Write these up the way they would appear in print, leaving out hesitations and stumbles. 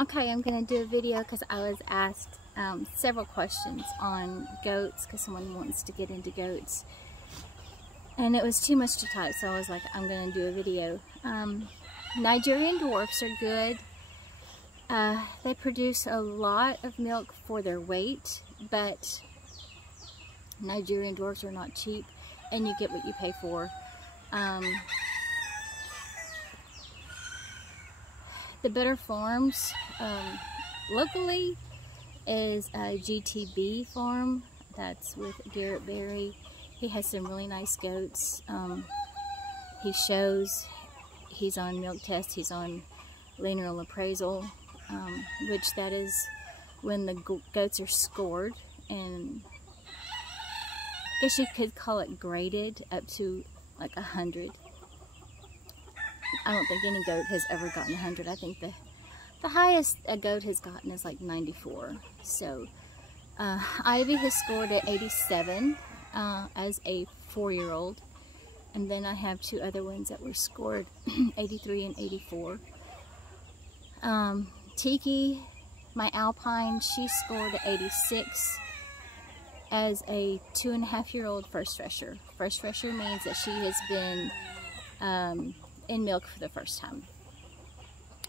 Okay, I'm going to do a video because I was asked several questions on goats because someone wants to get into goats. And it was too much to type, so I was like, I'm going to do a video. Nigerian dwarfs are good. They produce a lot of milk for their weight, but Nigerian dwarfs are not cheap, and you get what you pay for. The better farms locally is a GTB farm. That's with Garrett Berry. He has some really nice goats. He shows, he's on milk test, he's on lineal appraisal, which that is when the goats are scored, and I guess you could call it graded up to like 100. I don't think any goat has ever gotten 100. I think the highest a goat has gotten is like 94. So Ivy has scored at 87 as a 4-year-old, and then I have two other ones that were scored 83 and 84. Tiki, my Alpine, she scored at 86 as a 2.5-year-old first thresher. First thresher means that she has been in milk for the first time.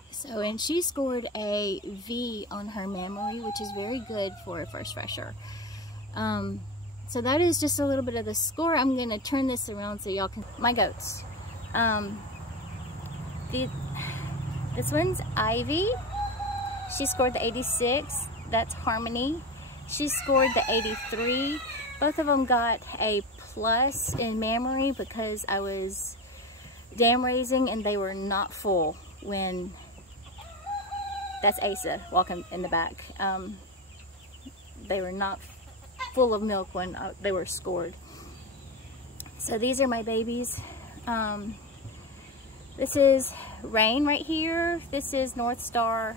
So, and she scored a V on her mammary, which is very good for a first thresher. So that is just a little bit of the score. I'm going to turn this around so y'all can... My goats. This one's Ivy. She scored the 86. That's Harmony. She scored the 83. Both of them got a plus in mammary because I was dam raising and they were not full when... That's Asa walking in the back. They were not full of milk when they were scored. So these are my babies. This is Rain right here. This is North Star.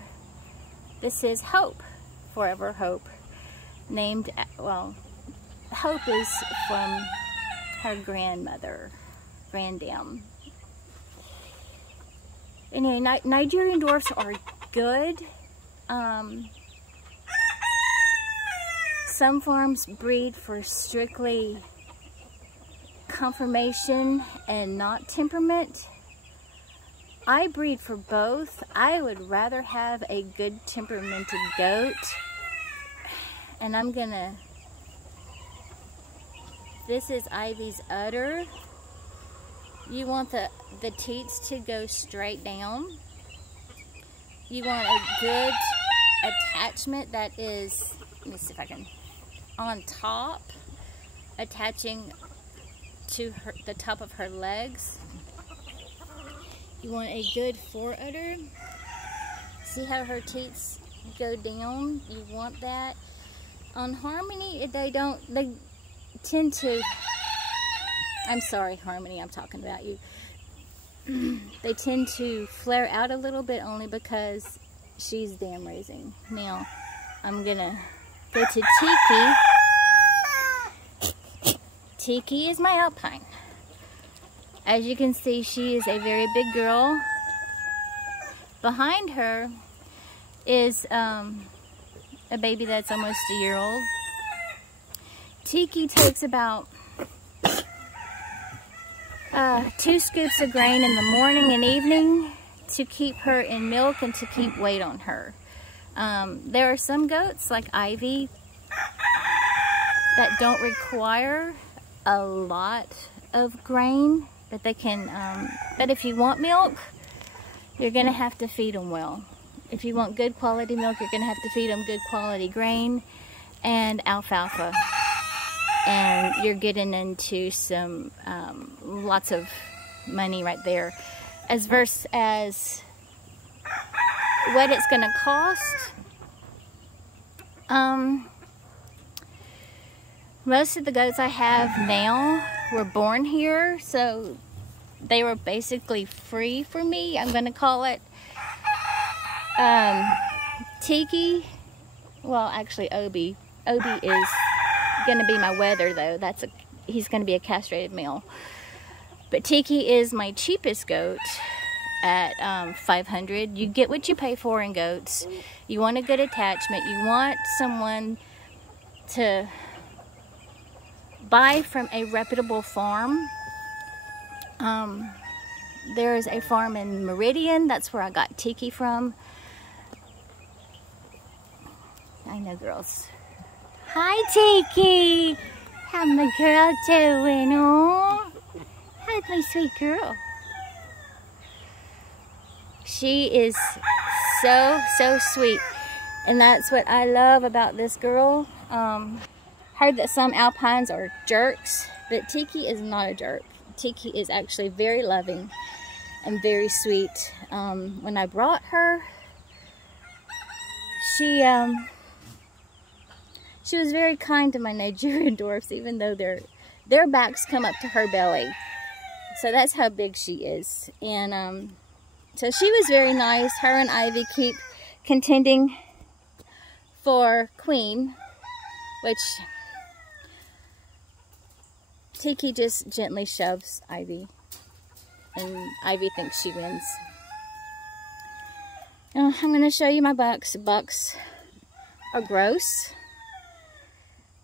This is Hope, Forever Hope. Named, well, Hope is from her grandmother, Grandam. Anyway, Nigerian dwarfs are good. Some farms breed for strictly conformation and not temperament. I breed for both. I would rather have a good temperamented goat. And I'm gonna, this is Ivy's udder. You want the teats to go straight down. You want a good attachment that is, let me see if I can, on top, attaching to the top of her legs. You want a good fore-udder. See how her teats go down? You want that. On Harmony, they tend to, I'm sorry Harmony, I'm talking about you. They tend to flare out a little bit only because she's dam raising. Now, I'm gonna go to Tiki. Tiki is my Alpine. As you can see, she is a very big girl. Behind her is a baby that's almost a year old. Tiki takes about 2 scoops of grain in the morning and evening to keep her in milk and to keep weight on her. There are some goats like Ivy that don't require a lot of grain, but they can, but if you want milk, you're gonna have to feed them well. If you want good quality milk, you're gonna have to feed them good quality grain and alfalfa. And you're getting into some, lots of money right there. As versus as what it's gonna cost. Most of the goats I have now were born here, so they were basically free for me, I'm gonna call it. Tiki, well actually Obi is gonna be my wether though. He's gonna be a castrated male. But Tiki is my cheapest goat at $500. You get what you pay for in goats. You want a good attachment. You want someone to buy from a reputable farm. There is a farm in Meridian. That's where I got Tiki from. I know, girls. Hi, Tiki. How's my girl doing? Oh, how's my sweet girl? She is so sweet, and that's what I love about this girl. Heard that some alpines are jerks, but Tiki is not a jerk. Tiki is actually very loving and very sweet. When I brought her, she was very kind to my Nigerian dwarfs, even though their backs come up to her belly. So that's how big she is. And so she was very nice. Her and Ivy keep contending for queen, which Tiki just gently shoves Ivy, and Ivy thinks she wins. Now, I'm going to show you my bucks. Bucks are gross.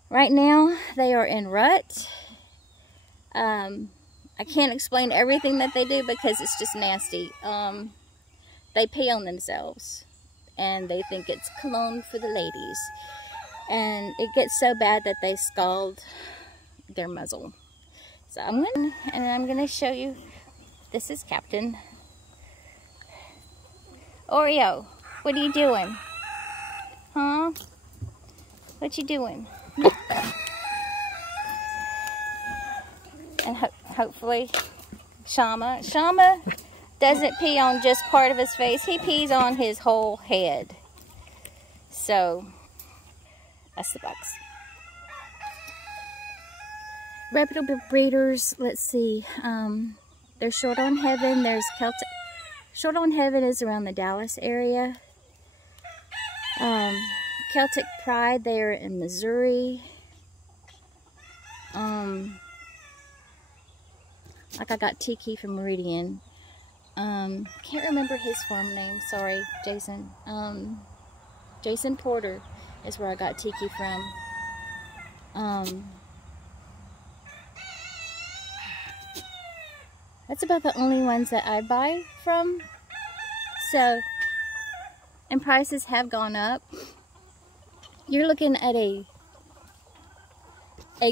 Right now, they are in rut. I can't explain everything that they do because it's just nasty. They pee on themselves, and they think it's cologne for the ladies. And it gets so bad that they scald their muzzle. So I'm gonna show you. This is Captain. Oreo, what are you doing? Huh? What you doing? And hopefully Shama doesn't pee on just part of his face. He pees on his whole head. So that's the bucks. Reputable breeders, let's see. There's Short on Heaven. There's Celtic. Short on Heaven is around the Dallas area. Celtic Pride, they are in Missouri. Like I got Tiki from Meridian. Can't remember his farm name. Sorry, Jason. Jason Porter is where I got Tiki from. That's about the only ones that I buy from. So, and prices have gone up. You're looking at a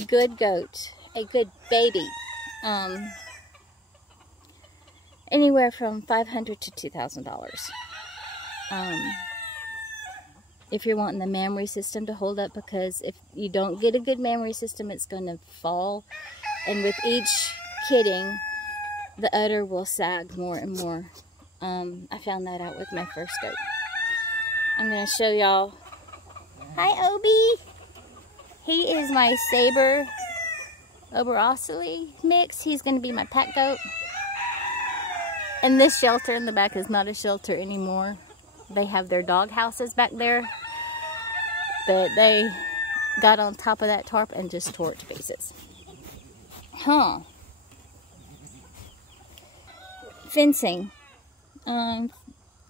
good goat, a good baby. Anywhere from $500 to $2,000. If you're wanting the mammary system to hold up, because if you don't get a good mammary system, it's going to fall. And with each kidding, the udder will sag more and more. I found that out with my first goat. I'm going to show y'all. Hi, Obi. He is my Saber Oberosely mix. He's going to be my pack goat. And this shelter in the back is not a shelter anymore. They have their dog houses back there. But they got on top of that tarp and just tore it to pieces. Huh. Fencing.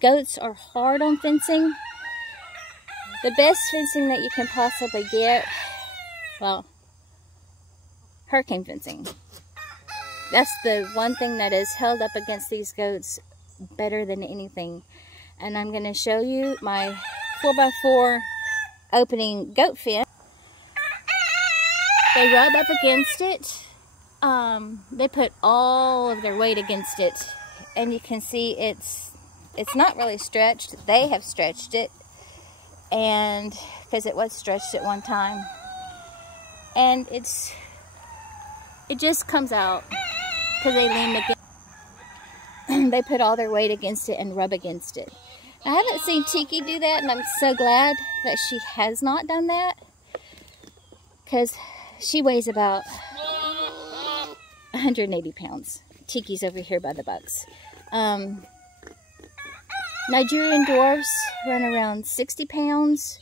Goats are hard on fencing. The best fencing that you can possibly get, well, hurricane fencing. That's the one thing that is held up against these goats better than anything. And I'm going to show you my 4x4 opening goat fence. They rub up against it. They put all of their weight against it. And you can see it's not really stretched. They have stretched it. And because it was stretched at one time. And it just comes out. Because they lean against, they put all their weight against it and rub against it. I haven't seen Tiki do that, and I'm so glad that she has not done that, because she weighs about 180 pounds. Tiki's over here by the bucks. Nigerian dwarfs run around 60 pounds.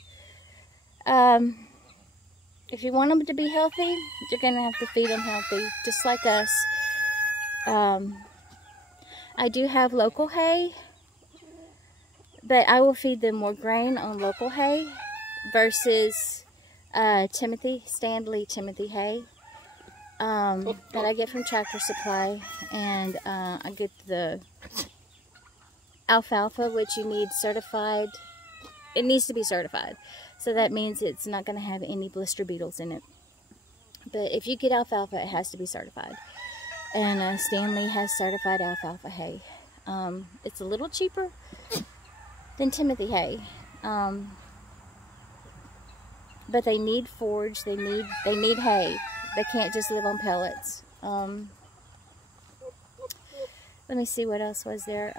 If you want them to be healthy, you're going to have to feed them healthy, just like us. I do have local hay, but I will feed them more grain on local hay versus Stanley Timothy hay that I get from Tractor Supply. And I get the alfalfa, which you need certified. It needs to be certified. So that means it's not going to have any blister beetles in it. But if you get alfalfa, it has to be certified. And Stanley has certified alfalfa hay. It's a little cheaper than Timothy hay. But they need forage. They need hay. They can't just live on pellets. Let me see what else was there.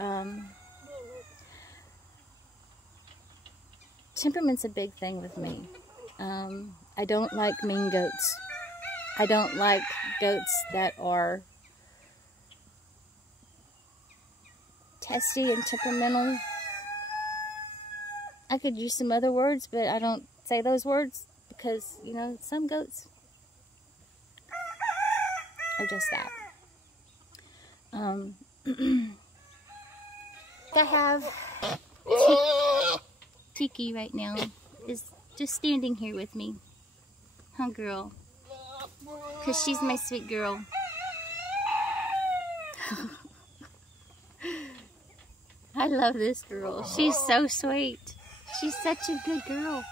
Temperament's a big thing with me. I don't like mean goats. I don't like goats that are testy and temperamental. I could use some other words, but I don't say those words because, you know, some goats are just that. I have Tiki right now is just standing here with me. Huh, girl? Because she's my sweet girl. I love this girl. She's so sweet. She's such a good girl.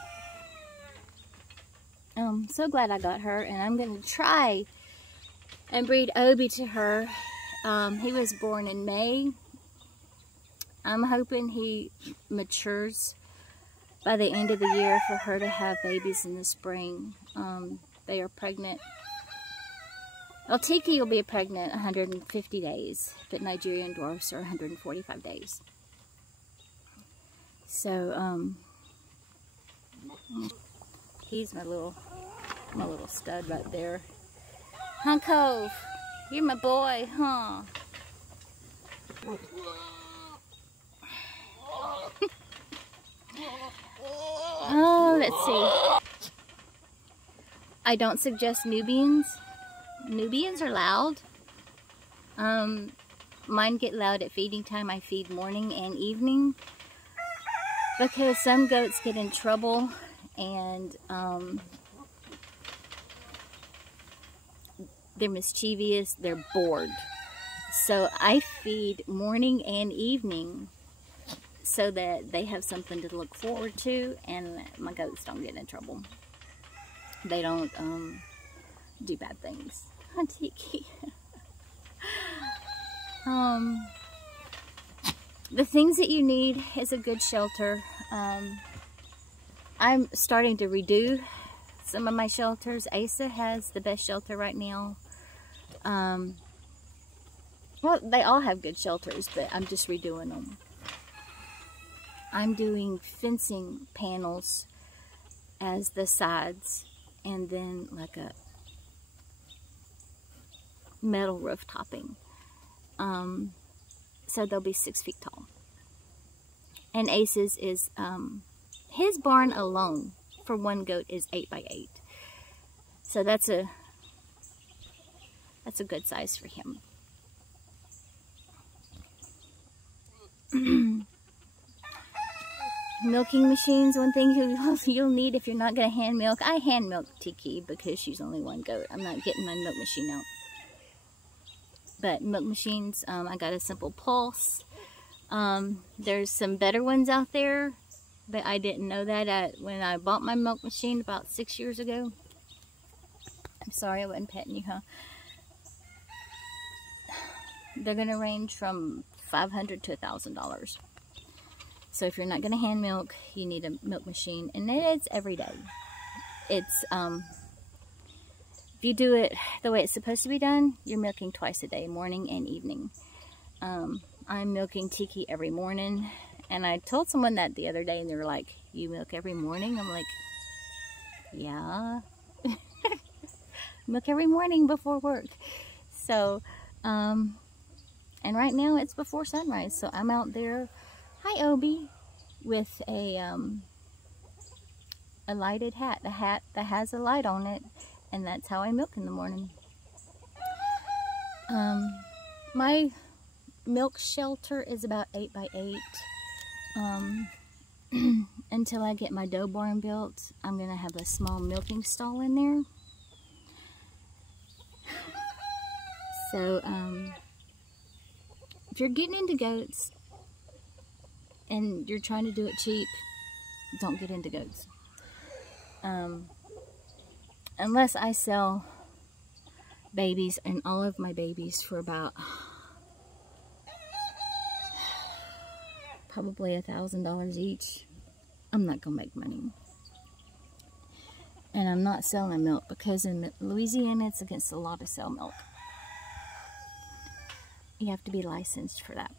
I'm so glad I got her, and I'm going to try and breed Obi to her. He was born in May. I'm hoping he matures by the end of the year for her to have babies in the spring. They are pregnant. Well, Tiki will be pregnant 150 days, but Nigerian dwarfs are 145 days. So, he's my little stud right there. Huh, Cove? You're my boy, huh? Oh, let's see. I don't suggest Nubians. Nubians are loud. Mine get loud at feeding time. I feed morning and evening because some goats get in trouble and they're mischievous, they're bored. So I feed morning and evening so that they have something to look forward to and my goats don't get in trouble. They don't do bad things. Huh, Tiki? The things that you need is a good shelter. I'm starting to redo some of my shelters. Asa has the best shelter right now. Well, they all have good shelters, but I'm just redoing them. I'm doing fencing panels as the sides and then like a metal roof topping. So they'll be 6 feet tall. And Ace's is, his barn alone for one goat is 8 by 8. So that's a good size for him. Milking machines, one thing you'll need if you're not going to hand milk. I hand milk Tiki because she's only one goat. I'm not getting my milk machine out. But milk machines, I got a Simple Pulse. There's some better ones out there, but I didn't know that when I bought my milk machine about 6 years ago. I'm sorry I wasn't petting you, huh? They're going to range from $500 to $1,000. So if you're not going to hand milk, you need a milk machine. And it's every day. It's, if you do it the way it's supposed to be done, you're milking twice a day, morning and evening. I'm milking Tiki every morning. And I told someone that the other day and they were like, you milk every morning? I'm like, yeah. Milk every morning before work. So, and right now it's before sunrise. So I'm out there, hi Obi, with a lighted hat. A hat that has a light on it. And that's how I milk in the morning. My milk shelter is about 8 by 8. Until I get my doe barn built, I'm going to have a small milking stall in there. So, if you're getting into goats and you're trying to do it cheap, don't get into goats. Unless I sell babies and all of my babies for about probably $1,000 each, I'm not gonna make money. And I'm not selling milk because in Louisiana it's against the law to sell milk. You have to be licensed for that.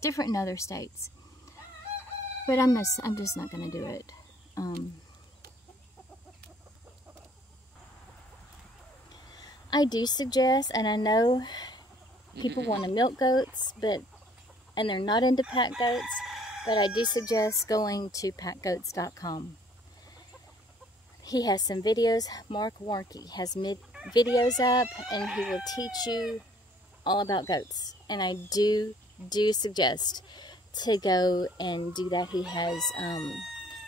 Different in other states, but I'm just not gonna do it. I do suggest, and I know people want to milk goats, and they're not into pack goats, but I do suggest going to packgoats.com. He has some videos. Mark Warnke has videos up, and he will teach you all about goats. And I do suggest to go and do that. He has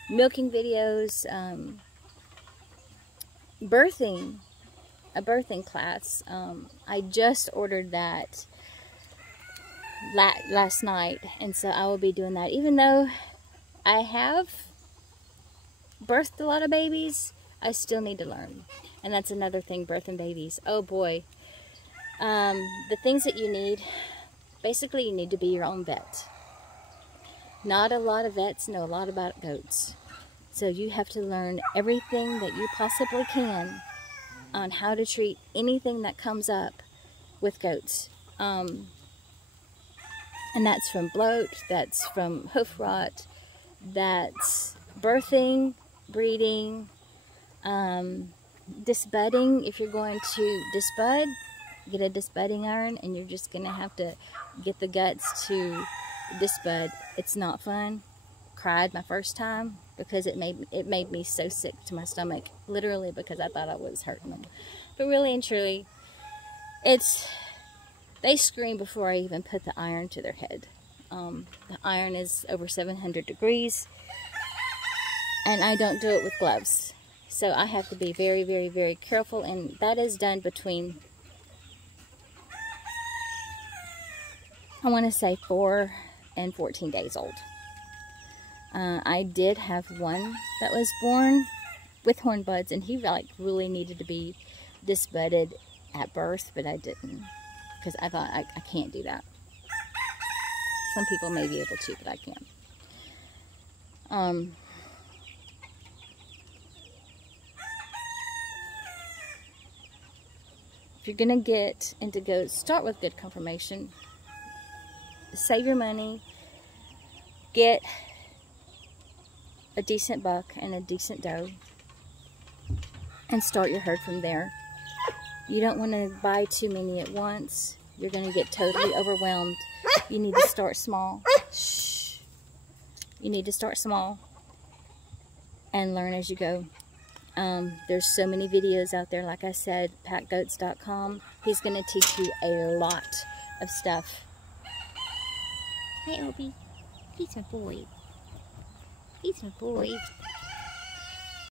milking videos, a birthing class. I just ordered that last night, and so I will be doing that. Even though I have birthed a lot of babies, I still need to learn. And that's another thing, birthing babies. Oh boy. The things that you need, basically you need to be your own vet. Not a lot of vets know a lot about goats. So you have to learn everything that you possibly can on how to treat anything that comes up with goats. And that's from bloat, that's from hoof rot, that's birthing, breeding, disbudding. If you're going to disbud, get a disbudding iron, and you're just going to have to get the guts to disbud. It's not fun. Cried my first time because it made me so sick to my stomach, literally, because I thought I was hurting them. But really and truly, they scream before I even put the iron to their head. The iron is over 700 degrees, and I don't do it with gloves. So I have to be very, very, very careful, and that is done between, I want to say, 4 and 14 days old. I did have one that was born with horn buds, and he really needed to be disbudded at birth, but I didn't, because I thought I can't do that. Some people may be able to, but I can't. If you're gonna get into goats, start with good conformation. Save your money. Get a decent buck and a decent doe, and start your herd from there. You don't want to buy too many at once. You're going to get totally overwhelmed. You need to start small. Shh. You need to start small and learn as you go. There's so many videos out there. Like I said, packgoats.com. He's going to teach you a lot of stuff. Hey, Opie. He's my boy. He's my boy.